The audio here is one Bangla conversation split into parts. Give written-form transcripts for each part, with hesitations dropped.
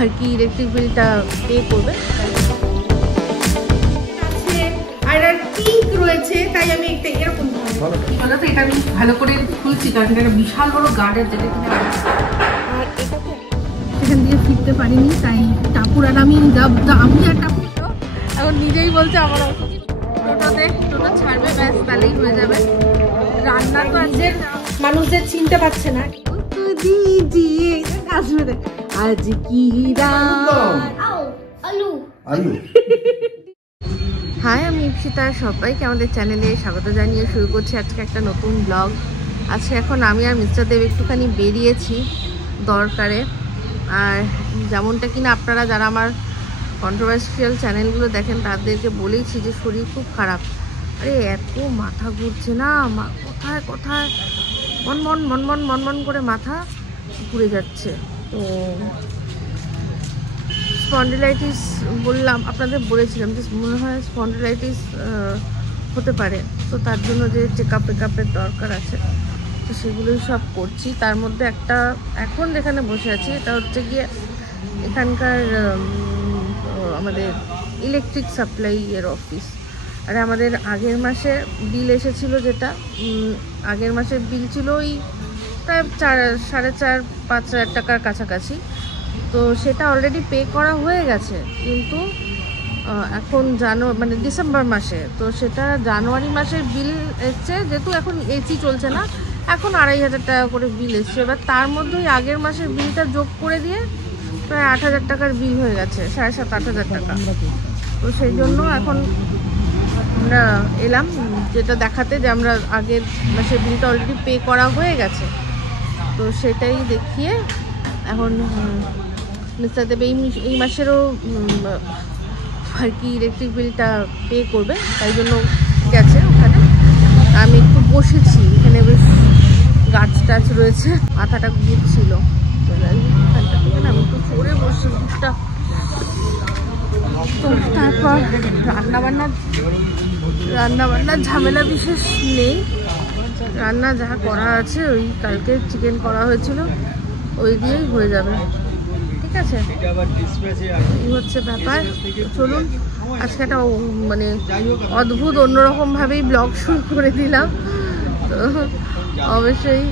আর কি ইলেকট্রিক বিলটা পে করবে। আর পিঙ্ক রয়েছে, তাই আমি একটা এরকম বলো তো, এটা আমি ভালো করে খুলছি কারণ এটা বিশাল বড় গার্ডের, যেটা কিনা আর এখান দিয়ে ফিরতে পারিনি, তাই টাপুর আর আমি আমি আর টাপুর এখন নিজেই বলছে আমার টোটো ছাড়বে, ব্যাস তাহলেই হয়ে যাবে। রান্না তো আজকের মানুষদের চিনতে পারছে না, দিদি আসবে আজ কি আলু। হাই, আমি ইপসিতা, সবাইকে আমাদের চ্যানেলে স্বাগত জানিয়ে শুরু করছি আজকে একটা নতুন ব্লগ। আজকে এখন আমি আর মিস্টার দেব একটুখানি বেরিয়েছি দরকারে। আর যেমনটা কিনা আপনারা যারা আমার কন্ট্রোভার্সিয়াল চ্যানেলগুলো দেখেন তাদেরকে বলেইছি যে শরীর খুব খারাপ। আরে এত মাথা ঘুরছে না, কোথায় কোথায় মন করে মাথা ঘুরে যাচ্ছে। তো স্পন্ডিলাইটিস বললাম, আপনাদের বলেছিলাম যে মনে হয় স্পন্ডিলাইটিস হতে পারে, তো তার জন্য যে চেকআপের দরকার আছে, তো সেগুলোই সব করছি। তার মধ্যে একটা এখন যেখানে বসে আছি এটা হচ্ছে গিয়ে এখানকার আমাদের ইলেকট্রিক সাপ্লাই এর অফিস। আর আমাদের আগের মাসে বিল এসেছিল, যেটা আগের মাসের বিল ছিল ওই প্রায় 4,500-5 হাজার টাকার কাছাকাছি। তো সেটা অলরেডি পে করা হয়ে গেছে, কিন্তু এখন মানে ডিসেম্বর মাসে, তো সেটা জানুয়ারি মাসের বিল এসছে, যেহেতু এখন এসি চলছে না, এখন 2,500 টাকা করে বিল এসছে। এবার তার মধ্যেই আগের মাসের বিলটা যোগ করে দিয়ে প্রায় 8,000 টাকার বিল হয়ে গেছে, 7,500-8,000 টাকা। তো সেই জন্য এখন আমরা এলাম যেটা দেখাতে যে আমরা আগের মাসের বিলটা অলরেডি পে করা হয়ে গেছে। তো সেটাই দেখিয়ে এখন মিস্টার দেব এই মাসেরও আর কি ইলেকট্রিক বিলটা পে করবে, তাই জন্য গেছে ওখানে। আমি একটু বসেছি, এখানে বেশ গাছ টাছ রয়েছে, মাথাটা ঘুরছিল, ওখানটা থেকে না আমি একটু সরে বসি দিকটা। তো তারপর রান্নাবান্নার ঝামেলা বিশেষ নেই, রান্না যা করা আছে ওই কালকে চিকেন করা হয়েছিল ওই দিয়েই হয়ে যাবে, ঠিক আছে। এই হচ্ছে ব্যাপার। চলুন আজকে একটা মানে অদ্ভুত অন্যরকমভাবেই ব্লগ শুরু করে দিলাম। তো অবশ্যই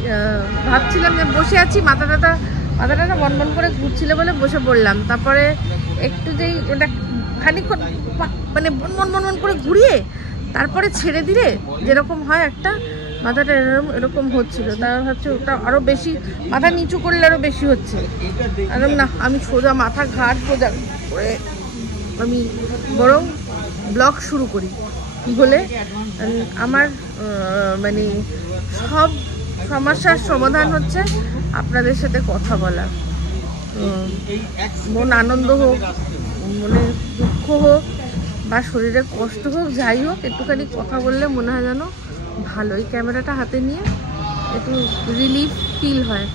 ভাবছিলাম যে বসে আছি, মাথাটা না বনবন করে ঘুরছিল বলে বসে পড়লাম। তারপরে একটু যেই ওটা খানিকক্ষণ মানে বন করে ঘুরিয়ে তারপরে ছেড়ে দিলে যেরকম হয় একটা মাথাটা এরকম হচ্ছিল, তার হচ্ছে ওটা আরও বেশি মাথা নিচু করলে আরও বেশি হচ্ছে। একদম না, আমি সোজা মাথা ঘাট সোজা করে আমি বরং ব্লগ শুরু করি বলে আমার মানে সব সমস্যার সমাধান হচ্ছে আপনাদের সাথে কথা বলা। মন আনন্দ হোক, মনে দুঃখ হোক, বা শরীরে কষ্ট হোক, যাই হোক, একটুখানি কথা বললে মনে হয় যেন ভালোই ক্যামেরাটা হাতে নিয়ে একটু রিলিফ ফিল হয়।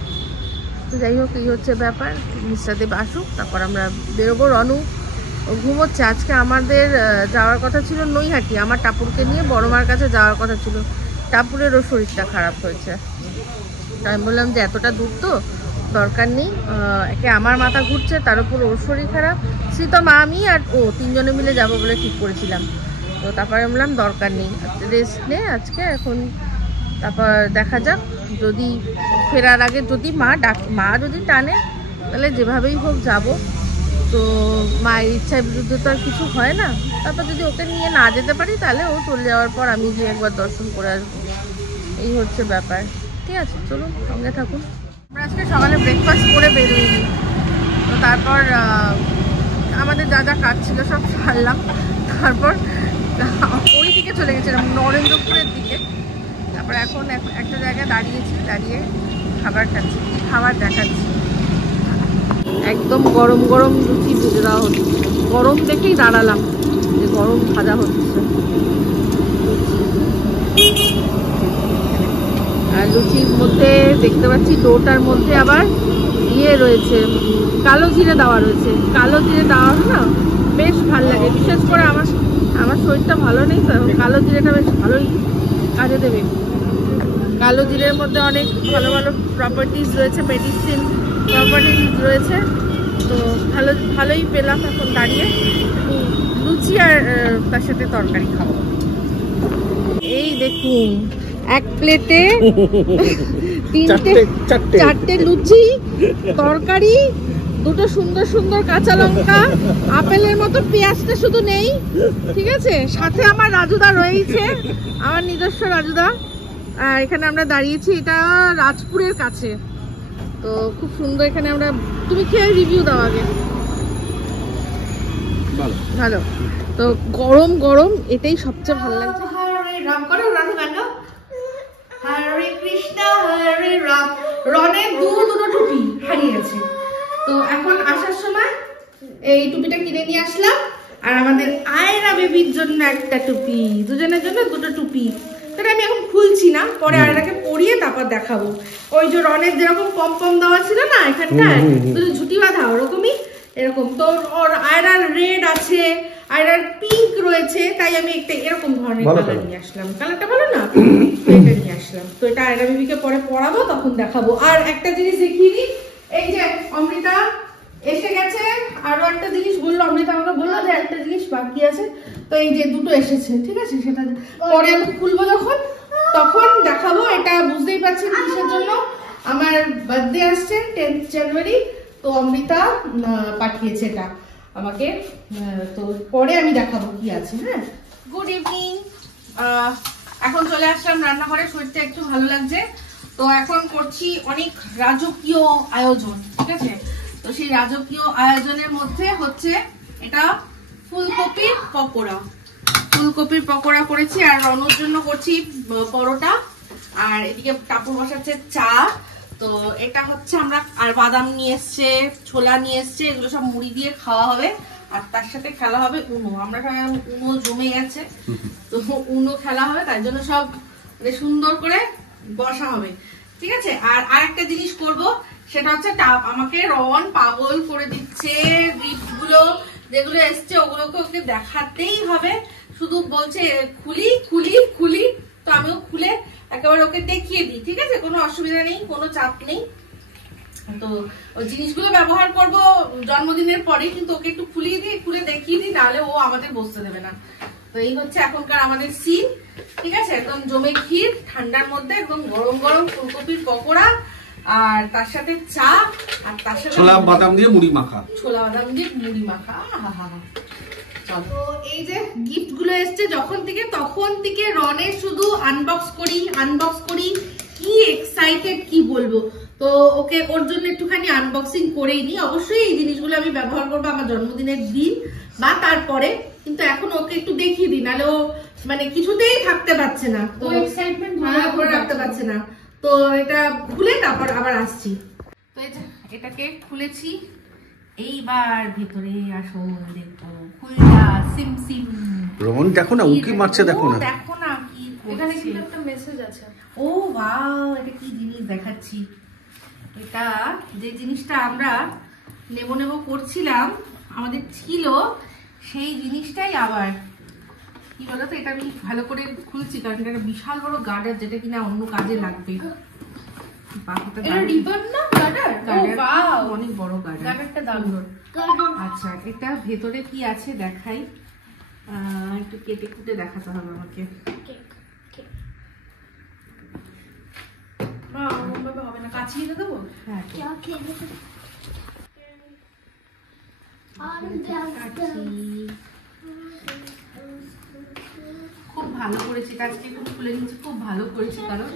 তো যাই হোক, এই হচ্ছে ব্যাপার। মিস্টার দেব আসুক, তারপর আমরা বেরোবো। রনু ঘুমোচ্ছে। আজকে আমাদের যাওয়ার কথা ছিল নৈহাটি, আমার টাপুরকে নিয়ে বড়মার কাছে যাওয়ার কথা ছিল। টাপুরেরও শরীরটা খারাপ হয়েছে, আমি বললাম যে এতটা দূর তো দরকার নেই, একে আমার মাথা ঘুরছে, তার উপর ওর শরীর খারাপ, মা আমি আর ও তিনজনে মিলে যাবো বলে ঠিক করেছিলাম। তো তারপরে বললাম দরকার নেই, রেস্ট নে আজকে। এখন তারপর দেখা যাক, যদি ফেরার আগে যদি মা যদি টানে তাহলে যেভাবেই হোক যাব। তো মায়ের ইচ্ছার বিরুদ্ধে তো আর কিছু হয় না। তারপর যদি ওকে নিয়ে না যেতে পারি তাহলে ও চলে যাওয়ার পর আমি গিয়ে একবার দর্শন করে আসবো, এই হচ্ছে ব্যাপার। ঠিক আছে, চলুন সঙ্গে থাকুন। আমরা আজকে সকালে ব্রেকফাস্ট করে বেরোইনি, তো তারপর আমাদের যা যা কাজ ছিল সব সারলাম, তারপর ওই দিকে চলে গেছিলাম নরেন্দ্রপুরের দিকে। তারপর এখন একটা জায়গায় দাঁড়িয়ে খাবার খাচ্ছি, খাবার দেখাচ্ছি। একদম গরম গরম লুচি ভেজে দেওয়া হচ্ছে, গরম দেখেই দাঁড়ালাম যে গরম ভাজা হচ্ছে। আর লুচির মধ্যে দেখতে পাচ্ছি ডোটার মধ্যে আবার রয়েছে, কালো জিরে দেওয়া রয়েছে। কালো জিরে দেওয়া না বেশ ভালো লাগে, বিশেষ করে আমার শরীরটা ভালো নেই, তো কালো জিরেটা বেশ ভালোই কাজে দেবে। কালো জিরের মধ্যে অনেক ভালো ভালো প্রপার্টিজ রয়েছে, মেডিসিন প্রপার্টিজ রয়েছে, তো ভালো ভালোই পেলাম। এখন দাঁড়িয়ে লুচি আর তার সাথে তরকারি খাবো। এই দেখুন এক প্লেটে চারটে লুচি, তরকারি, দুটো সুন্দর সুন্দর কাঁচা লঙ্কা, আপেলের মতো পেঁয়াজটা শুধু নেই, ঠিক আছে। সাথে আমার রাজুদা রয়েছে, আমার নিজস্ব রাজুদা। আর এখানে আমরা দাঁড়িয়েছি, এটা রাজপুরের কাছে। তো খুব সুন্দর এখানে আমরা, তুমি খেয়ে রিভিউ দাও আগে। ভালো তো, গরম গরম এটাই সবচেয়ে ভালো লাগছে। রাম করো, রাধা গান গাও। হরে কৃষ্ণ হরে রাম। রনের দুটো টুপি হারিয়েছে, তো এখন আসার সময় এই টুপিটা কিনে নিয়ে আসলাম। আর আমাদের আয়রা বেবির জন্য একটা টুপি, দুজনের জন্য দুটো টুপি। সেটা আমি এখন খুলছি না, পরে আয়রাকে পরিয়ে তারপর দেখাবো। ওই যে রনের যেরকম পম পম দেওয়া ছিল না এখানটায়, দুটো ঝুটি বাঁধা, ওরকমই এরকম। তো ওর আয়রার রেড আছে, আয়রার পিঙ্ক রয়েছে, তাই আমি একটা এরকম ধরনের কালার নিয়ে আসলাম। কালারটা ভালো না, এটা নিয়ে আসলাম। তো এটা আয়রা বেবিকে পরে পরাবো, তখন দেখাবো। আর একটা জিনিস দেখিয়ে দিই, এই যে অমৃতা এসে গেছে। আরো একটা জিনিস বললো, অমৃতা আমাকে বললো যে একটা জিনিস বাকি আছে। তো এই যে দুটো এসেছে, ঠিক আছে, সেটা পরে আমি খুলবো যখন, তখন দেখাবো। এটা বুঝতেই পারছেন কিসের জন্য, আমার বার্থডে আসছে 10th জানুয়ারি। তো অমৃতা পাঠিয়েছে এটা আমাকে, তো পরে আমি দেখাবো কি আছে। হ্যাঁ, গুড ইভিনিং। এখন চলে আসলাম রান্নাঘরে, শরীরটা একটু ভালো লাগছে। তো এখন করছি অনেক রাজকীয় আয়োজন, ঠিক আছে। তো সেই রাজকীয় আয়োজনের মধ্যে হচ্ছে এটা ফুলকপির পকোড়া। ফুলকপির পকোড়া করেছি, আর রনুর জন্য করছি পরোটা। আর এদিকে টাপুর বসাচ্ছে চা। তো এটা হচ্ছে আমরা, আর বাদাম নিয়ে এসছে, ছোলা নিয়ে এসছে, এগুলো সব মুড়ি দিয়ে খাওয়া হবে। আর তার সাথে খেলা হবে উনো। আমরা সবাই উনো জমে গেছে, তো উনো খেলা হবে, তাই জন্য সব সুন্দর করে বসা হবে, ঠিক আছে। আর আরেকটা জিনিস করব, সেটা হচ্ছে আমাকে রন পাগল করে দিচ্ছে। গিফট গুলো যেগুলো এসছে ওগুলোকে ওকে দেখাতেই হবে, শুধু বলছে খুলি খুলি খুলি। তো আমিও খুলে একেবারে ওকে দেখিয়ে দিই, ঠিক আছে, কোনো অসুবিধা নেই, কোনো চাপ নেই। তো ওই জিনিসগুলো ব্যবহার করব জন্মদিনের পরে, কিন্তু ওকে একটু খুলিয়ে দিই, খুলে দেখিয়ে দিই, নাহলে ও আমাদের বসতে দেবে না। তো এই হচ্ছে এখনকার আমাদের সিন, ঠিক আছে। একদম জমে ক্ষীর, ঠান্ডার মধ্যে একদম গরম গরম ফুলকপির পকোড়া, আর তার সাথে চা, আর তার সাথে ছোলা বাদাম দিয়ে মুড়ি মাখা। ছোলা বাদাম দিয়ে মুড়ি মাখা। তো এই যে গিফট গুলো এসছে যখন থেকে, তখন থেকে রনের শুধু আনবক্স করি, কি এক্সাইটেড কি বলবো। তো ওকে ওর জন্য একটুখানি আনবক্সিং করেই নি। অবশ্যই এই জিনিসগুলো আমি ব্যবহার করবো আমার জন্মদিনের দিন বা তারপরে, কিন্তু এখন ওকে একটু দেখিয়ে দিই, নাহলে ও মানে কিছুতেই থাকতে পারছে না, তো এক্সাইটমেন্ট ধরে রাখতে পারছে না। তো এটা খুলে তারপর আবার আসছি। তো এই যে এটাকে খুলেছি, এইবার ভিতরে আসুন, দেখো খুললা সিম সিম। রোহন দেখো না, উকি মারছে, দেখো না, দেখো না কি এখানে কিন্তু একটা মেসেজ আছে। ও ওয়াও, এটা কি জিনিস দেখাচ্ছি। এটা যে জিনিসটা আমরা নেব করছিলাম, আমাদের ছিল, সেই জিনিসটাই আবার কি বলতো, এটা আমি ভালো করে খুলছি কারণ এটা একটা বিশাল বড় গার্ডার, যেটা কিনা অন্য কাজে লাগবে। অনেক বড় গার্ডারটা দারুণ। আচ্ছা, এটা ভেতরে কি আছে দেখাই, একটু কেটে কুটে দেখাতে হবে আমাকে। হবে না, কাছে নিয়ে দেবো। হ্যাঁ, খুব ভালো করেছি কাজটি, খুব খুলে নিচ্ছি, খুব ভালো করেছি কারণ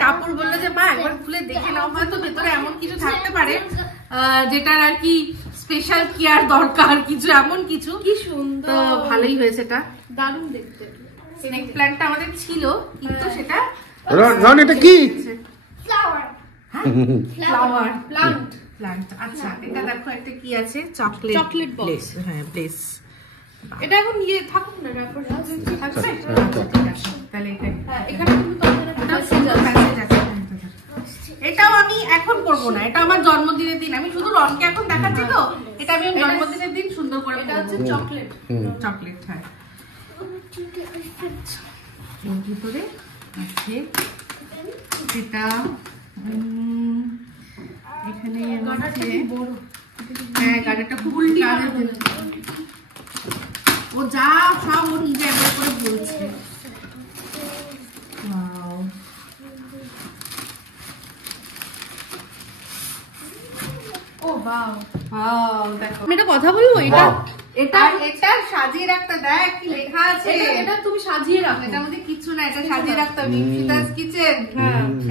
টাপুর বললো যে মা একবার খুলে দেখে নাও, হয়তো ভেতরে এমন কিছু থাকতে পারে যেটার আর কি স্পেশাল কেয়ার দরকার, কিছু এমন কিছু। কি সুন্দর, তো ভালোই হয়েছে, এটা দারুণ দেখতে। স্নেক প্ল্যান্টটা আমাদের ছিল, কিন্তু সেটা এটা কি ফ্লাওয়ার প্ল্যান্ট। আচ্ছা, এটা দেখো একটা কি আছে, চকলেট বক্স। হ্যাঁ, প্লেস। এটা এখন ইয়ে থাকুক না, তারপর থাকবে। ঠিক আছে, তাহলে এখানে এটাও আমি এখন করবো না, এটা আমার জন্মদিনের দিন, আমি শুধু রনকে এখন দেখাচ্ছি। তো এটা আমি জন্মদিনের দিন সুন্দর করে, এটা হচ্ছে চকলেট। হ্যাঁ, ভিতরে আছে এটা এখানে হ্যাঁ গাড়িটা খুব উল্টি ও যা সব ও নিজে একবার করে বলছে। আমি একটা কথা বলবো, এটা সাজিয়ে রাখতে দেখ কি লেখা আছে। এটা তুমি সাজিয়ে রাখো, এটার মধ্যে কিছু না, এটা সাজিয়ে রাখতে হবে। ইনফিতাস কিচেন,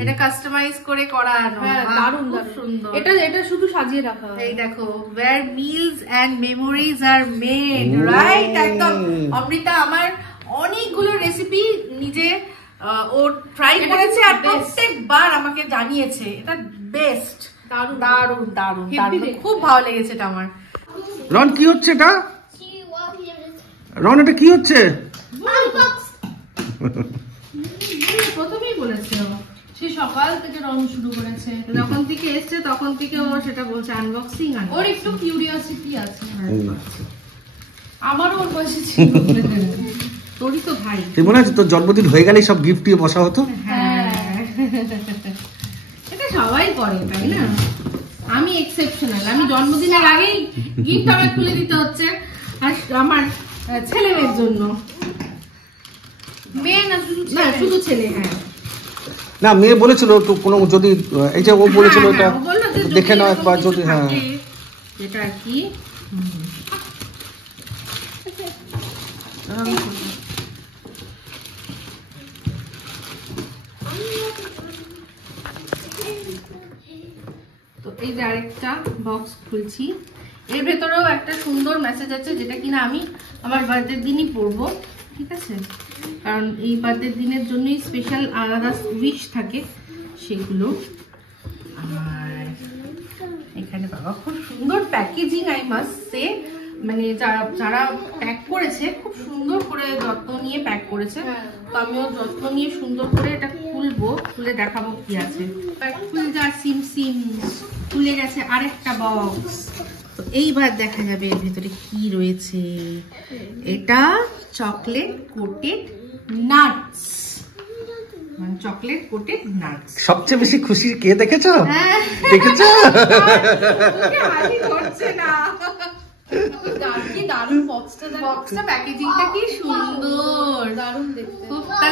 এটা কাস্টমাইজ করে করানো, দারুণ সুন্দর। এটা শুধু সাজিয়ে রাখা। এই দেখো, where meals and memories are made, right? একদম অমৃতা আমার অনেকগুলো রেসিপি নিজে ও ট্রাই করেছে আর প্রত্যেকবার আমাকে জানিয়েছে এটা বেস্ট। দারুণ দারুণ দারুণ দারুণ, খুব ভালো লেগেছে এটা আমার। রন কি হচ্ছে এটা? রন এটা কি হচ্ছে? প্রথমেই বলেছে সে সকাল থেকে রং শুরু করেছে, যখন থেকে এসছে তখন থেকে ও সেটা বলছে আনবক্সিং। ওর একটু কিউরিওসিটি আছে, আমারও ওর বয়সে ছিল। তোরই তো ভাই, তুই মনে আছে তোর জন্মদিন হয়ে গেলেই সব গিফট দিয়ে বসা হতো। হ্যাঁ এটা সবাই করে তাই না, আমি এক্সেপশনাল। আমি জন্মদিনের আগেই গিফট আমাকে খুলে দিতে হচ্ছে, আর আমার ছেলে মেয়ের জন্য। মেয়ে না শুধু ছেলে। হ্যাঁ না, মেয়ে বলেছিল তো কোনো যদি এই যে ও বলেছিল এটা দেখে নাও একবার যদি। হ্যাঁ এটা আর কি তো এই যে আরেকটা বক্স খুলছি, এর ভেতরেও একটা সুন্দর মেসেজ আছে যেটা কিনা আমি আমার বার্থডের দিনই পড়বো, ঠিক আছে? কারণ এই বার্থডের দিনের জন্যই স্পেশাল আলাদা উইশ থাকে সেগুলো। আর এখানে বাবা খুব সুন্দর প্যাকেজিং, আই মাস্ট সে, মানে যারা প্যাক করেছে খুব সুন্দর করে যত্ন নিয়ে প্যাক করেছে। তো আমিও যত্ন নিয়ে সুন্দর করে এটা খুলবো, খুলে দেখাবো কি আছে। খুলে যা সিম সিম খুলে গেছে আরেকটা বক্স। তো এইবার দেখা যাবে এর ভিতরে কি রয়েছে। এটা চকলেট কোটেড নাটস, মানে চকলেট কোটেড নাটস। সবচেয়ে বেশি খুশি কে দেখেছো? দেখেছো? হাসি করছে না। কি দারুণ বক্সটা, প্যাকেজিংটা কি সুন্দর, দারুণ দেখতে।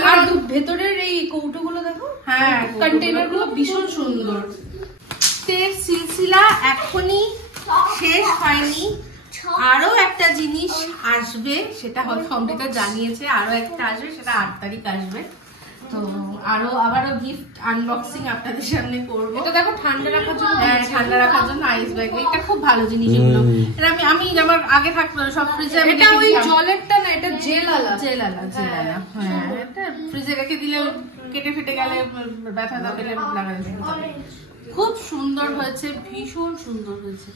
আর ভেতরের এই কৌটোগুলো দেখো, হ্যাঁ কন্টেইনারগুলো ভীষণ সুন্দর। সিলসিলা এখনই শেষ হয়নি, আরো একটা জিনিস আসবে, সেটা হয়তো অমৃতা জানিয়েছে, আরো একটা আসবে, সেটা 8 তারিখ আসবে। তো আবারও গিফট আনবক্সিং আপনাদের সামনে করবো। এটা দেখো ঠান্ডা রাখার জন্য, ঠান্ডা রাখার জন্য আইস ব্যাগ। এটা খুব ভালো জিনিস এগুলো। এটা আমি আমার আগে থাকতো সব ফ্রিজে। এটা ওই জলেরটা না, এটা জেলালা। হ্যাঁ এটা ফ্রিজে রেখে দিলে কেটে ফেটে গেলে ব্যথা পেলে লাগানো শুরু হবে। খুব সুন্দর হয়েছে, ভীষণ সুন্দর হয়েছে,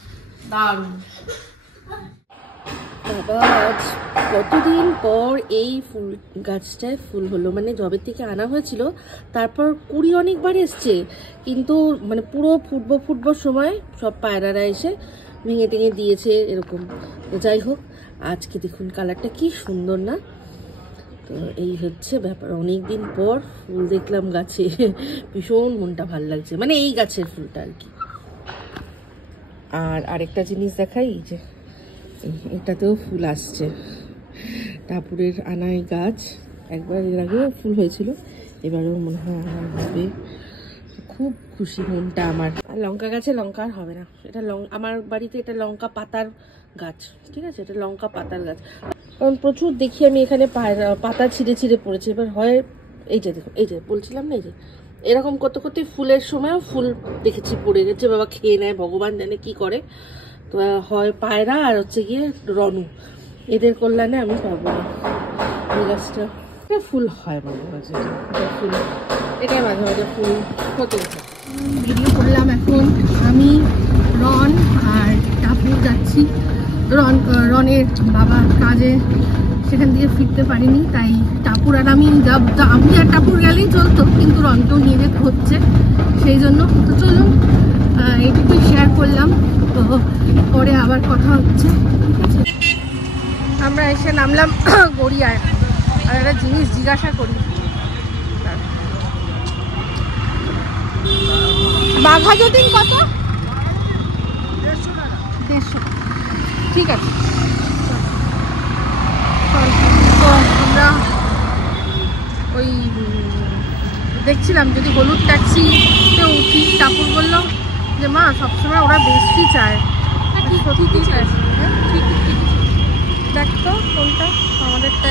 দারুণ। বাবা আজ কতদিন পর এই ফুল গাছটায় ফুল হলো, মানে জবের থেকে আনা হয়েছিল, তারপর কুড়ি অনেকবার এসছে, কিন্তু মানে পুরো ফুটবো সময় সব পায়রারা এসে ভেঙে টেঙে দিয়েছে এরকম। তো যাই হোক, আজকে দেখুন কালারটা কি সুন্দর না? তো এই হচ্ছে ব্যাপার, অনেকদিন পর ফুল দেখলাম গাছে, ভীষণ মনটা ভালো লাগছে, মানে এই গাছের ফুলটা আর কি। আর আরেকটা জিনিস দেখাই, যে এটাতেও ফুল আসছে, টাপুরের আনাই গাছ। একবার এর আগেও ফুল হয়েছিল, এবারেও মনে হয় আনা হবে। খুব খুশি মনটা আমার। আর লঙ্কা গাছে লঙ্কা আর হবে না, এটা আমার বাড়িতে এটা লঙ্কা পাতার গাছ, ঠিক আছে? এটা লঙ্কা পাতার গাছ, কারণ প্রচুর দেখি আমি এখানে পাতা ছিঁড়ে ছিঁড়ে পড়েছে। এবার হয় এই যে দেখো, এই যে বলছিলাম না, এই যে এরকম করতে করতে ফুলের সময়ও ফুল দেখেছি পড়ে গেছে, বাবা খেয়ে নেয়, ভগবান জানে কি করে। তো হয় পায়রা আর হচ্ছে গিয়ে রনু, এদের কল্যাণে আমি পাবো না এই গাছটা। ফুল হয় মাঝে মাঝে, ফুল এটা মাঝে মাঝে ফুল হতে থাকে। ভিডিও করলাম এখন আমি, রন আর টাপুর যাচ্ছি। রনের বাবা কাজে সেখান থেকে ফিরতে পারিনি, তাই টাপুর আর আমি আমি আর টাপুর গেলেই চলতো, কিন্তু রনকেও নিয়ে যেতে হচ্ছে, সেই জন্য। তো চলুন এইটুকুই শেয়ার করলাম, তো পরে আবার কথা হচ্ছে, ঠিক আছে? আমরা এসে নামলাম গড়িয়ায়, আর একটা জিনিস জিজ্ঞাসা করি। বাঘা যতীন কত? 150 ঠিক আছে। তো আমরা ওই দেখছিলাম যদি হলুদ ট্যাক্সিতে উঠি। টাপুর বললো যে মা সবসময় ওরা বেশি চায়। সত্যি চায়। দেখ তো কোনটা আমাদেরটা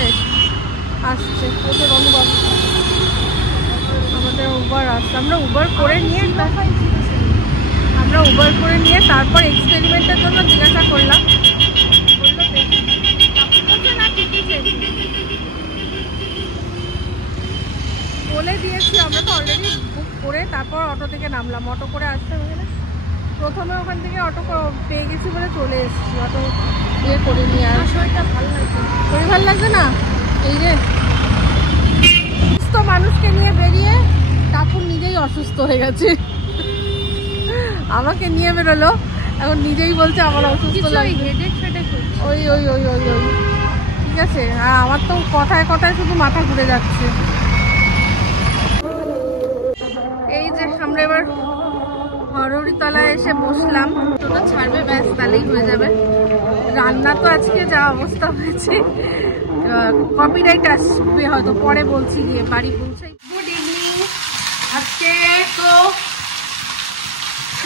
আসছে। ওদের অনুভব আমাদের উবার আসছে। আমরা উবার করে নিয়ে তারপর এক্সপেরিমেন্টের জন্য জিজ্ঞাসা করলাম। বলে দিয়েছি আমরা তো অলরেডি বুক করে তারপর অটো থেকে নামলাম। অটো করে আসতে হবে না, প্রথমে ওখান থেকে অটো পেয়ে গেছি বলে চলে এসেছি। অটো ইয়ে করে নিয়ে আর শরীরটা ভালো লাগছে। শরীর ভালো লাগছে না? এই রে সুস্থ মানুষকে নিয়ে বেরিয়ে তারপর নিজেই অসুস্থ হয়ে গেছে। আমাকে নিয়ে বেরোলো, এখন নিজেই বলছে আমার অসুস্থ লাগছে। ওই ওই ওই ওই ওই ঠিক আছে। আর আমার তো কথায় কথায় শুধু মাথা ঘুরে যাচ্ছে। এই যে আমরা এবার হরহরিতলায় এসে বসলাম। টোটো ছাড়বে, ব্যাস তাহলেই হয়ে যাবে। রান্না তো আজকে যা অবস্থা হয়েছে, কপিরাইট আসবে হয়তো, পরে বলছি গিয়ে বাড়ি পৌঁছাই। Good evening. আজকে তো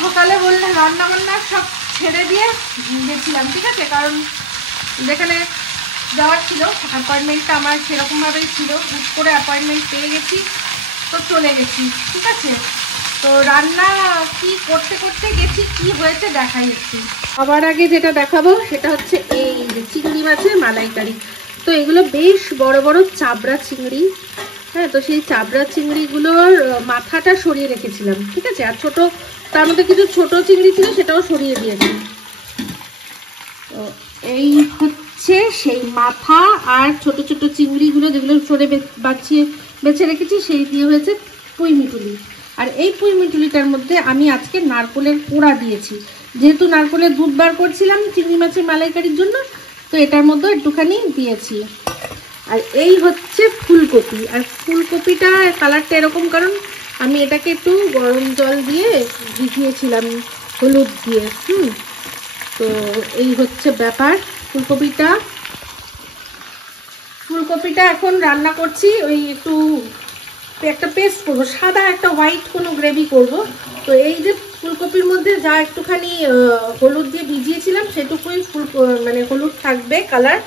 সকালে বললে রান্না বান্না সব ছেড়ে দিয়ে গেছিলাম, ঠিক আছে, কারণ যেখানে যাওয়ার ছিল অ্যাপয়েন্টমেন্টটা আমার সেরকমভাবেই ছিল। বুক করে অ্যাপয়েন্টমেন্ট পেয়ে গেছি, তো চলে গেছি, ঠিক আছে। তো রান্না কি করতে করতে গেছি, কি হয়েছে দেখাই একটু। আবার আগে যেটা দেখাবো সেটা হচ্ছে এই যে চিংড়ি মাছের মালাইকারি। তো এগুলো বেশ বড় বড় চাবড়া চিংড়ি, হ্যাঁ। তো সেই চাবড়া চিংড়িগুলোর মাথাটা সরিয়ে রেখেছিলাম, ঠিক আছে। আর ছোট, তার মধ্যে কিছু ছোট চিংড়ি ছিল, সেটাও সরিয়ে দিয়েছি। তো এই হচ্ছে সেই মাথা আর ছোট ছোট চিংড়িগুলো যেগুলো সরে বেছে রেখেছি, সেই দিয়ে হয়েছে পুঁই মিটুলি। আর এই পুঁই মিটুলিটার মধ্যে আমি আজকে নারকোলের কোড়া দিয়েছি, যেহেতু নারকোলের দুধ বার করছিলাম চিংড়ি মাছের মালাইকারির জন্য, তো এটার মধ্যে একটুখানি দিয়েছি। আর এই হচ্ছে ফুলকপি। আর ফুলকপিটা কালারটা এরকম কারণ আমি এটাকে একটু গরম জল দিয়ে ভিজিয়েছিলাম হলুদ দিয়ে। তো এই হচ্ছে ব্যাপার। ফুলকপিটা এখন রান্না করছি। ওই একটু একটা পেস্ট করবো, সাদা একটা হোয়াইট কোনো গ্রেভি করব। তো এই যে ফুলকপির মধ্যে যা একটুখানি হলুদ দিয়ে ভিজিয়েছিলাম সেটুকুই মানে হলুদ থাকবে কালার,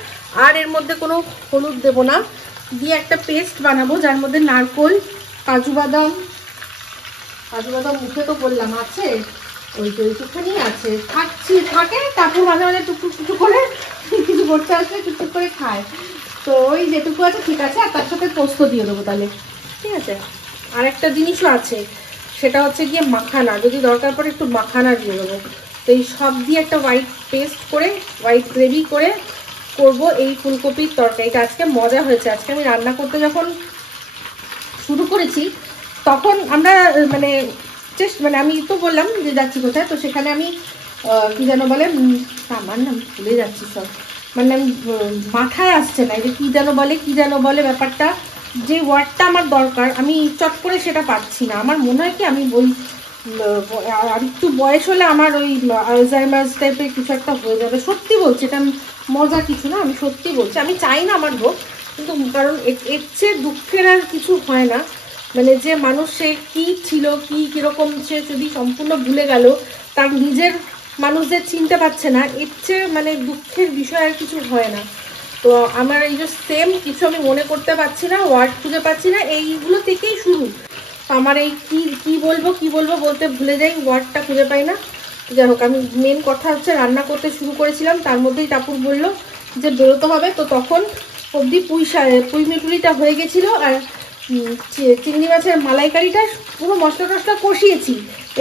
আর এর মধ্যে কোনো হলুদ দেব না। দিয়ে একটা পেস্ট বানাবো যার মধ্যে নারকোল, কাজু বাদাম মুখে তো বললাম আছে, ওই তো ওইটুখানি আছে, থাকে। তারপর মাঝে মাঝে টুকটুক করে কিছু করতে আসলে টুকটুক করে খায়। তো ওই যেটুকু আছে ঠিক আছে। আর তার সাথে পোস্ত দিয়ে দেবো তাহলে, ঠিক আছে। আর একটা জিনিসও আছে, সেটা হচ্ছে গিয়ে মাখানা, যদি দরকার পড়ে একটু মাখানা দিয়ে দেবো। তো এই সব দিয়ে একটা হোয়াইট পেস্ট করে, হোয়াইট গ্রেভি করে করব এই ফুলকপির তরকারিটা। আজকে মজা হয়েছে। আজকে আমি রান্না করতে যখন শুরু করেছি তখন আমরা মানে আমি তো বললাম যে যাচ্ছি কোথায়, তো সেখানে আমি কি যেন বলে, আমার নাম ভুলে যাচ্ছি সব, মানে মাথায় আসছে না, যে কি যেন বলে ব্যাপারটা, যে ওয়ার্ডটা আমার দরকার আমি চট করে সেটা পাচ্ছি না। আমার মনে হয় কি আমি ওই আর একটু বয়স হলে আমার ওই আলজাইমার্স টাইপের কিছু একটা হয়ে যাবে। সত্যি বলছি, এটা মজা কিছু না, আমি সত্যি বলছি। আমি চাই না আমার হোক, কিন্তু কারণ এর চেয়ে দুঃখের আর কিছু হয় না। মানে যে মানুষ সে কি ছিল, কিরকম, সে যদি সম্পূর্ণ ভুলে গেল, তার নিজের মানুষদের চিনতে পারছে না, এর চেয়ে মানে দুঃখের বিষয় আর কিছু হয় না। তো আমার এই যে সেম কিছু আমি মনে করতে পারছি না, ওয়ার্ড খুঁজে পাচ্ছি না, এইগুলো থেকেই শুরু। আমার এই কি বলবো বলতে ভুলে যাই, ওয়ার্ডটা খুঁজে পাই না। যাই হোক, আমি মেন কথা হচ্ছে রান্না করতে শুরু করেছিলাম, তার মধ্যেই টাপুর বললো যে বেরোতে হবে। তো তখন অবধি পুঁই মিটুলিটা হয়ে গেছিল, আর চিংড়ি মাছের মালাইকারিটা পুরো মশলা টসলা কষিয়েছি।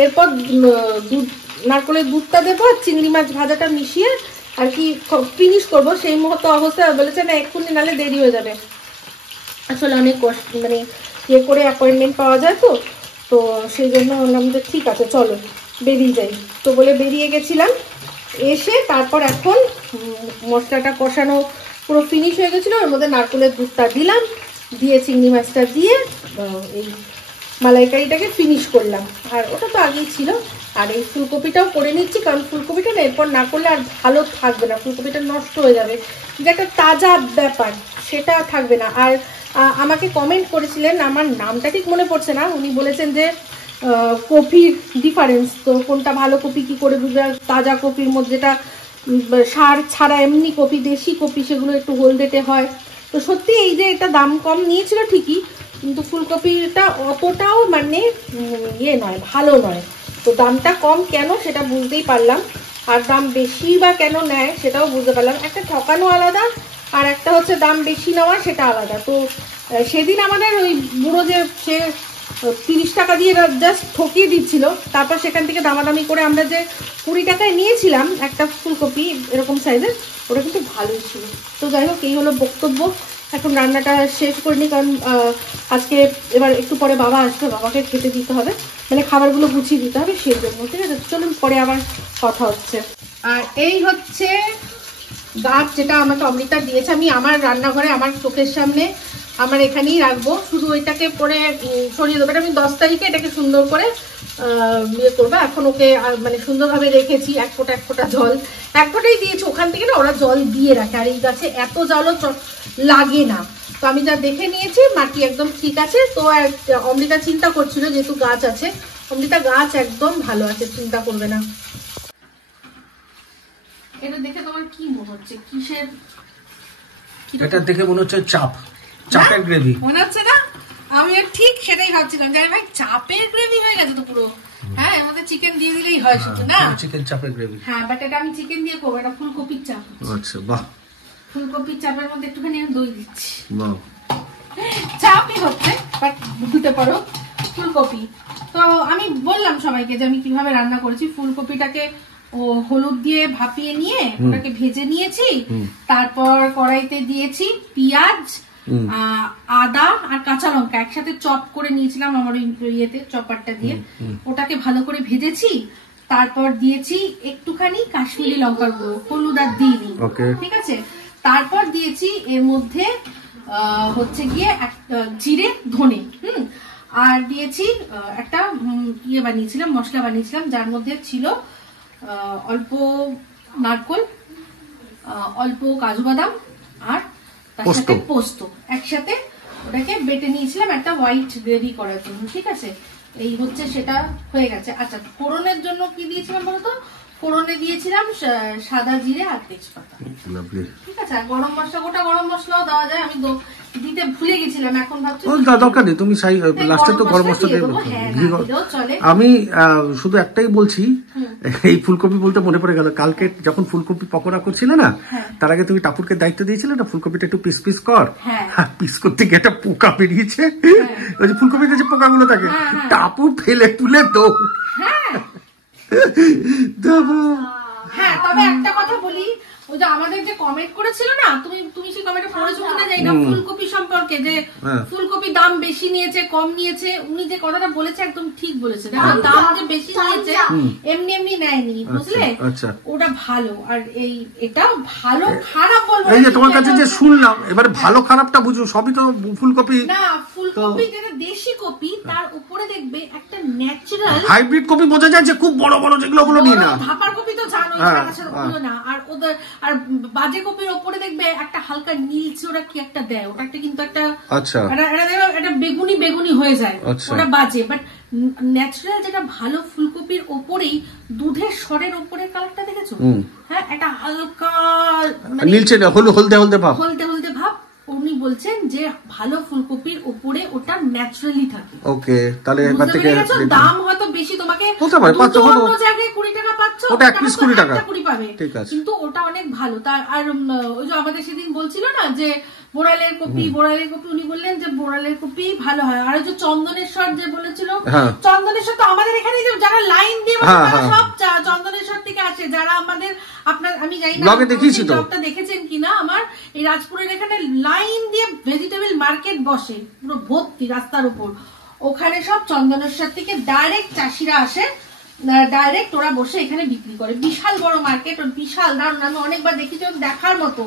এরপর নারকলের দুধটা দেবো, চিংড়ি মাছ ভাজাটা মিশিয়ে আর কি ফিনিশ করবো। সেই মুহূর্তে অবস্থায় বলেছে না এক্ষুনি, নালে দেরি হয়ে যাবে। আসলে অনেক মানে ইয়ে করে অ্যাপয়েন্টমেন্ট পাওয়া যায়, তো সেই জন্য বললাম যে ঠিক আছে চলো বেরিয়ে যাই। তো বলে বেরিয়ে গেছিলাম। এসে তারপর এখন মশলাটা কষানো পুরো ফিনিশ হয়ে গেছিলো, ওর মধ্যে নারকলের দুধটা দিলাম, দিয়ে চিংড়ি মাছটা দিয়ে এই মালাইকারিটাকে ফিনিশ করলাম। আর ওটা তো আগেই ছিল। আর এই ফুলকপিটাও করে নিচ্ছি, কারণ ফুলকপিটা না এরপর না করলে আর ভালো থাকবে না, ফুলকপিটা নষ্ট হয়ে যাবে, যে একটা তাজা ব্যাপার সেটা থাকবে না। আর আমাকে কমেন্ট করেছিলেন, আমার নামটা ঠিক মনে পড়ছে না, উনি বলেছেন যে কপির ডিফারেন্স, তো কোনটা ভালো কপি কি করে বুঝবে, তাজা কপির মধ্যে যেটা সার ছাড়া এমনি কপি, দেশি কপি, সেগুলো একটু হোলডেটে হয়। তো সত্যি এই যে এটা দাম কম নিয়েছিল ঠিকই, কিন্তু ফুলকপিটা অতটাও মানে ইয়ে নয়, ভালো নয়। তো দামটা কম কেন সেটা বুঝতেই পারলাম, আর দাম বেশি বা কেন নেয় সেটাও বুঝতে পারলাম। একটা ঠকানো আলাদা, আর একটা হচ্ছে দাম বেশি নেওয়া সেটা আলাদা। তো সেদিন আমাদের ওই বুড়ো যে সে 30 টাকা দিয়ে জাস্ট ঠকিয়ে দিচ্ছিল, তারপর সেখান থেকে দামাদামি করে আমরা যে 20 টাকায় নিয়েছিলাম একটা ফুলকপি এরকম সাইজের, ওটা কিন্তু ভালোই ছিল। তো যাই হোক, এই হলো বক্তব্য। এখন রান্নাটা শেষ করিনি, কারণ আজকে এবার একটু পরে বাবা আসবে, বাবাকে খেতে দিতে হবে, মানে খাবারগুলো গুছিয়ে দিতে হবে, সেই জন্য। ঠিক আছে, চলুন পরে আবার কথা হচ্ছে। আর এই হচ্ছে গাছ যেটা আমাকে অমৃতা দিয়েছে, আমি আমার রান্নাঘরে আমার চোখের সামনে আমার এখানেই রাখবো, শুধু ওইটাকে পরে সরিয়ে দেবো। এটা আমি 10 তারিখে এটাকে সুন্দর করে ইয়ে করবো। এখন ওকে মানে সুন্দরভাবে রেখেছি, এক ফোঁটা জল, এক ফোঁটাই দিয়েছি, ওখান থেকে না ওরা জল দিয়ে রাখে। আর এই গাছে এত জলও লাগে না। তো আমি যা দেখে নিয়েছি মাটি একদম ঠিক আছে। তো অমৃতা চিন্তা করছিল, যেহেতু গাছ আছে, অমৃতা গাছ একদম ভালো আছে, চিন্তা করবে না। এটা দেখে তোমার কি মনে হচ্ছে, কিসের? এটা দেখে মনে হচ্ছে চাপের গ্রেভি মনে হচ্ছে না? আমি ঠিক সেটাই ভাবছিলাম, যে ভাই চাপের গ্রেভি হয়ে গেছে তো পুরো। হ্যাঁ, আমাদের চিকেন দিয়ে দিলেই হয় শুধু, না চিকেন চাপের গ্রেভি। হ্যাঁ, বাট এটা আমি চিকেন দিয়ে করবো, এটা ফুলকপির চাপ। আচ্ছা, বাহ। ফুলকপির চাপের মধ্যে একটুখানি আমি দই দিচ্ছি। বাহ, চাপই হচ্ছে, বাট বুঝতে পারো ফুলকপি। তো আমি বললাম সবাইকে যে আমি কিভাবে রান্না করেছি। ফুলকপিটাকে হলুদ দিয়ে ভাপিয়ে নিয়ে ওটাকে ভেজে নিয়েছি, তারপর কড়াইতে দিয়েছি পেঁয়াজ, আদা আর কাঁচা লঙ্কা একসাথে চপ করে নিয়েছিলাম আমার ইয়েতে, চপারটা দিয়ে ওটাকে ভালো করে ভেজেছি। তারপর দিয়েছি একটুখানি কাশ্মীরি লঙ্কার গুঁড়ো, হলুদ আর দিইনি, ঠিক আছে। তারপর দিয়েছি এর মধ্যে হচ্ছে গিয়ে জিরে, ধনে, আর দিয়েছি একটা ইয়ে বানিয়েছিলাম, মশলা বানিয়েছিলাম, যার মধ্যে ছিল অল্প নারকোল, অল্প কাজু বাদাম, আর তার সাথে পোস্ত, একসাথে ওটাকে বেটে নিয়েছিলাম একটা হোয়াইট গ্রেভি করার জন্য, ঠিক আছে। এই হচ্ছে সেটা হয়ে গেছে। আচ্ছা, ফোড়নের জন্য কি দিয়েছিলাম বলতো? ফোড়নে দিয়েছিলাম সাদা জিরে আর তেজপাতা, ঠিক আছে। আর গরম মশলা, গোটা গরম মশলাও দেওয়া যায়, আমি দিতে ভুলে গেছিলাম, এখন ভাবছি দরকার নেই, তুমি লাস্টে তো গরম মশলা দিয়ে চলে। আমি শুধু একটাই বলছি, এই ফুলকপি বলতে মনে পড়ে গেল, কালকে যখন ফুলকপি পকোড়া করছিলে না, তার আগে তুমি টাপুরকে দায়িত্ব দিয়েছিলে না ফুলকপিটা একটু পিস পিস কর, পিস করতে গিয়ে একটা পোকা বেরিয়েছে, ওই যে ফুলকপিতে যে পোকাগুলো থাকে, টাপুর ফেলে তুলে দৌ। হ্যাঁ, তবে একটা কথা বলি, ওই যে আমাদের যে কমেন্ট করেছিল না, তুমি সেই কমেন্টে পড়েছো কিনা জানি না, ফুলকপি সম্পর্কে, যে ফুলকপি দাম বেশি নিয়েছে কম নিয়েছে, উনি যে কথাটা বলেছে একদম ঠিক বলেছে। দেখো, দাম যে বেশি নিয়েছে এমনি এমনি নেয়নি, বুঝলে, ওটা ভালো। আর এটাও ভালো খারাপ বলবো, এই যে তোমার কাছে যে শুনলাম, এবারে ভালো খারাপটা বুঝো, সবই তো ফুলকপি না। ফুলকপি যেটা দেশি কপি, তার উপরে দেখবে একটা ন্যাচারাল, হাইব্রিড কপি বোঝা যায় যে খুব বড় বড় যেগুলো, ওগুলো নিয়ে না। ধাপার কপি তো জানো, ওগুলো না। আর ওদের আর বাজে কপির উপরে দেখবে একটা হালকা নীলচে ওরা কি একটা দেয়, ওটা একটা কিন্তু একটা, আচ্ছা, এটা বেগুনি বেগুনি হয়ে যায়, ওটা বাজে। বাট ন্যাচারাল যেটা ভালো, ফুলকপির ওপরেই দুধের স্বরের ওপরে কালারটা দেখেছো? হ্যাঁ, একটা হালকা নীলচে, হলদে হলদে ভাব, হলদে হলদে ভাব। উনি বলছেন যে ভালো ফুলকপির উপরে ওটা ন্যাচারালি থাকে। ওকে, তাহলে এবার থেকে দাম হয়তো বেশি, তোমাকে অন্য জায়গায় 20 টাকা পাচ্ছ, ওটা 20 টাকা 20 পাবে, কিন্তু ওটা অনেক ভালো। তার আর ওই যে আমাদের সেদিন বলছিল না যে বোড়ালের কপি, উনি বললেন যে বোড়ালের কপি ভালো হয়। আর ওই যে চন্দনেশ্বর যে বলেছিল, চন্দনেশ্বর তো আমাদের এখানে যারা লাইন দিয়ে সব চন্দনেশ্বর থেকে আসে, যারা আমাদের আপনার, আমি জানি না ব্লগটা দেখেছেন কিনা, আমার এই রাজপুরের এখানে লাইন দিয়ে ভেজিটেবল মার্কেট বসে পুরো ভর্তি রাস্তার উপর, ওখানে সব চন্দনেশ্বর থেকে ডাইরেক্ট চাষিরা আসে, ডাইরেক্ট ওরা বসে এখানে বিক্রি করে। বিশাল বড় মার্কেট, বিশাল দারুণ। আমি অনেকবার দেখেছি, দেখার মতো।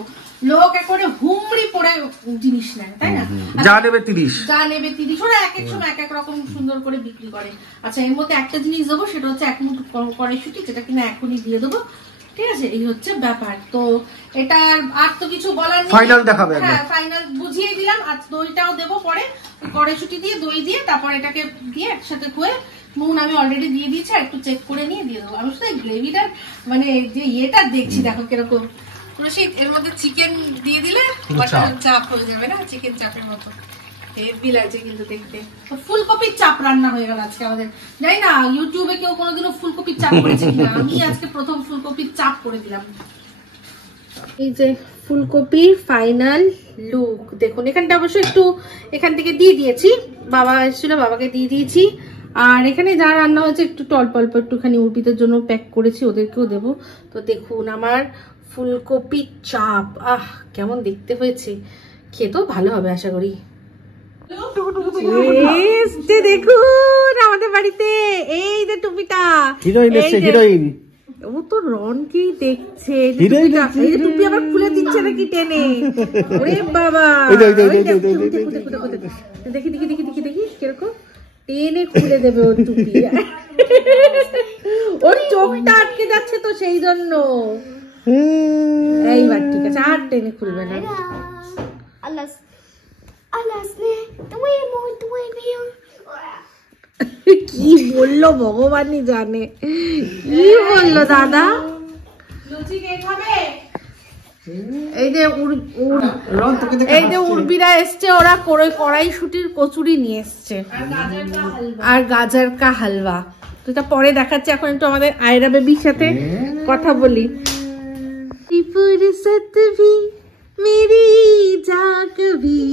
লোক একবারে হুমড়ি পড়ে জিনিস নেয়, তাই না? যা নেবে 30, ওরা এক এক সময় এক এক রকম সুন্দর করে বিক্রি করে। আচ্ছা, এর মধ্যে একটা জিনিস দেবো, সেটা হচ্ছে 1 মুঠ কড়াইশুঁটি, যেটা কিনা এখনই দিয়ে দেবো, ঠিক আছে? এই হচ্ছে ব্যাপার। তো এটা আর তো কিছু বলার নেই, ফাইনাল দেখাবে। হ্যাঁ, ফাইনাল বুঝিয়ে দিলাম। আর দইটাও দেবো পরে, কড়াইশুঁটি দিয়ে দই দিয়ে তারপর এটাকে দিয়ে একসাথে খুয়ে নুন আমি অলরেডি দিয়ে দিয়েছি, একটু চেক করে নিয়ে দিয়ে দেবো। আমি শুধু গ্রেভিটার মানে যে ইয়েটা দেখছি, দেখো কিরকম। এর মধ্যে চিকেন দিয়ে দিলে চাপ হয়ে যাবে না, চিকেন চাপের মতো হেভি লাগছে কিন্তু দেখতে। ফুলকপির চাপ রান্না হয়ে গেল আজকে আমাদের। জানি না ইউটিউবে কেউ কোনোদিনও ফুলকপির চাপ করেছে কিনা, আমি আজকে প্রথম ফুলকপির চাপ করে দিলাম। এই যে ফুলকপির ফাইনাল লুক দেখুন। এখানটা অবশ্য একটু এখান থেকে দিয়ে দিয়েছি, বাবা এসেছিল, বাবাকে দিয়ে দিয়েছি। আর এখানে যা রান্না হয়েছে একটু অল্প অল্প একটুখানি উর্পিদের জন্য প্যাক করেছি, ওদেরকেও দেবো। তো দেখুন আমার ফুলকপির চাপ, আহ কেমন দেখতে হয়েছে, খেতেও ভালো হবে আশা করি। দেখুন আমাদের বাড়িতে এই যে টুপিটা, হিরোইন। ও তো রনকেই দেখছে, টুপি আবার খুলে দিচ্ছে নাকি টেনে। ওরে বাবা, দেখি দেখি দেখি দেখি দেখি কিরকম টেনে খুলে দেবে ওর টুপি। ওর চোখটা আটকে যাচ্ছে তো সেই জন্য। এইবার ঠিক আছে, আর টেনে খুলবে না। কি বললো ভগবানই জানে, কি বললো দাদা। এই যে উর্বিরা এসছে, ওরা কড়াইশুঁটির কচুরি নিয়ে এসছে আর গাজর কা হালুয়া। তো এটা পরে দেখাচ্ছে, এখন একটু আমাদের আয়রা বেবির সাথে কথা বলি। মেরি যা কভি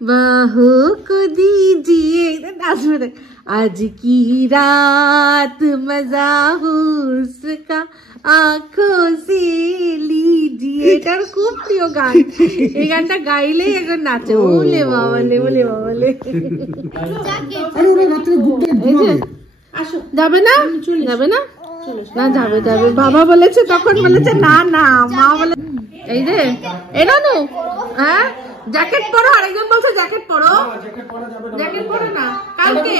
বাহু কো দীজিয়ে, আজ কি রাত মজা হুসকা আঁখো সে লিজিয়ে। এটার খুব প্রিয় গান, এই গানটা গাইলেই এখন নাচে, ওলে বাবালে ওলে বাবালে। যাবে না, যাবে না, না যাবে যাবে, বাবা বলেছে, তখন বলেছে না না, মা বলে। এই যে এটা তো হ্যাঁ জ্যাকেট পরো, আরেকজন বলছে জ্যাকেট পরো, জ্যাকেট পরো না কালকে।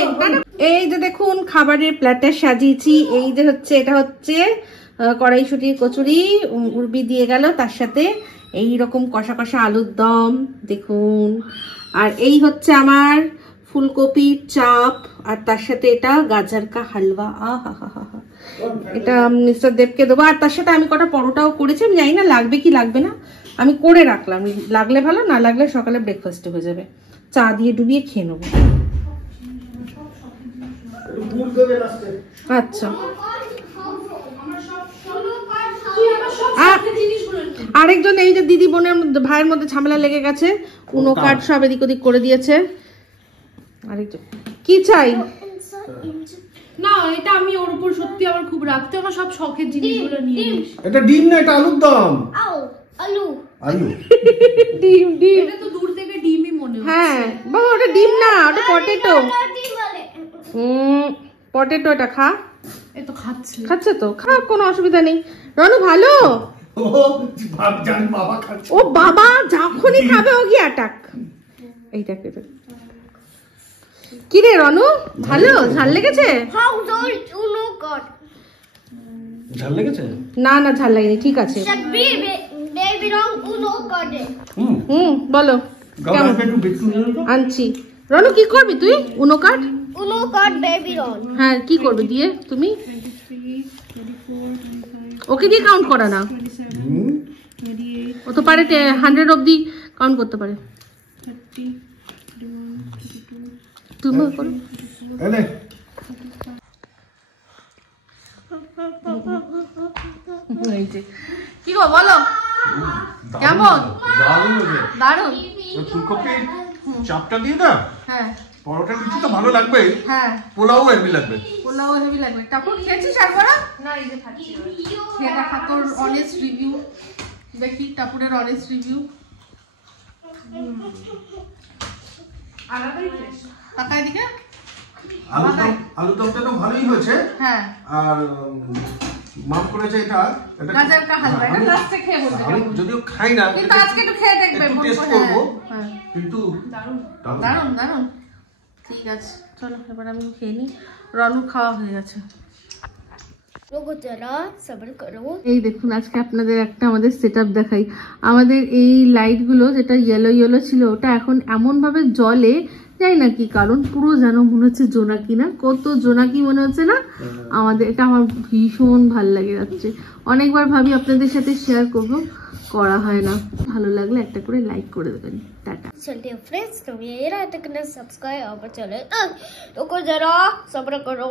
এই যে দেখুন খাবারের প্ল্যাটার সাজিয়েছি। এই যে হচ্ছে, এটা হচ্ছে কড়াইশুঁটির কচুরি, উর্বি দিয়ে গেল, তার সাথে এই রকম কষা কষা আলুর দম দেখুন। আর এই হচ্ছে আমার ফুলকপির চাপ, আর তার সাথে এটা গাজর কা হালুয়া। আহা হা হা, এটা মিস্টার দেবকে দেবো। আর তার সাথে আমি কটা পরোটাও করেছি, আমি জানি না লাগবে কি লাগবে না, আমি করে রাখলাম, লাগলে ভালো, না লাগলে সকালে ব্রেকফাস্টে হয়ে যাবে, চা দিয়ে ডুবিয়ে খেয়ে নেবো। আচ্ছা, আরেকজন এই যে দিদি বোনের ভাইয়ের মধ্যে ঝামেলা লেগে গেছে, উনো কার্ড সব এদিক ওদিক করে দিয়েছে। আরেকজন কি চাই না, এটা আমি ওর উপর সত্যি আমার খুব রাখতে, আমার সব শখের জিনিসগুলো নিয়ে। এটা ডিম না, এটা আলুর দম। আলু আলু ডিম ডিম, এটা তো দূর থেকে ডিমই মনে হয়। হ্যাঁ বাবা, ওটা ডিম না, ওটা পটেটো। পটেটো, এটা খা। এই তো খাচ্ছে, খাচ্ছে তো খা, কোনো অসুবিধা নেই। রনু ভালো, ও বাবা যখনই খাবে ও কি অ্যাটাক। এইটাকে কি রে রনু, ভালো ঝাল লেগেছে? ঝাল লেগেছে? না না ঝাল লাগেনি, ঠিক আছে। বলো আনছি। রনু কি করবি তুই? উনো কাট, উনো কাট বেবি রন। হ্যাঁ কি করবে দিয়ে তুমি? ওকে দিয়ে কাউন্ট করা না, ও তো পারে 100 অবধি কাউন্ট করতে পারে। তুমি করো। কি গো বলো, কেমন? দারুন। ফুলকপি চাপটা দিয়ে না, হ্যাঁ পরোটা লুচি তো ভালো লাগবে, হ্যাঁ পোলাও হেভি লাগবে। পোলাও হেভি লাগবে। তারপর খেয়েছিস একবার? না এই যে খাচ্ছি, এটা খা, তোর অনেস্ট রিভিউ দেখি, টাপুরের অনেস্ট রিভিউ। আলাদাই টেস্ট। তাকাই দিকে আলুদমটা তো ভালোই হয়েছে। হ্যাঁ আর মাম করেছে এটা গাজর কা হালুয়া, এটা লাস্টে খেয়ে বলতে আমি যদিও খাই না, কিন্তু আজকে একটু খেয়ে দেখবে, একটু মন টেস্ট করে। করব, হ্যাঁ কিন্তু দারুণ দারুণ দারুণ। ঠিক আছে চলো এবার আমি খেয়ে নিই, রনু খাওয়া হয়ে গেছে। रुको जरा सब्र करो। এই দেখুন আজকে আপনাদের একটা আমাদের সেটআপ দেখাই। আমাদের এই লাইটগুলো যেটা ইয়েলো ইয়েলো ছিল ওটা এখন এমন ভাবে জ্বলে, যাই না কি কারণ, পুরো যেন মনে হচ্ছে জোনাকি, না কত জোনাকি মনে হচ্ছে না আমাদের। এটা আমার ভীষণ ভাল লাগে যাচ্ছে, অনেকবার ভাবি আপনাদের সাথে শেয়ার করব, করা হয় না। ভালো লাগলে একটা করে লাইক করে দেবেন। টাটা। चलते हैं फ्रेंड्स, तो ये रहा तक सब्सक्राइब और चले रुको जरा सब्र करो।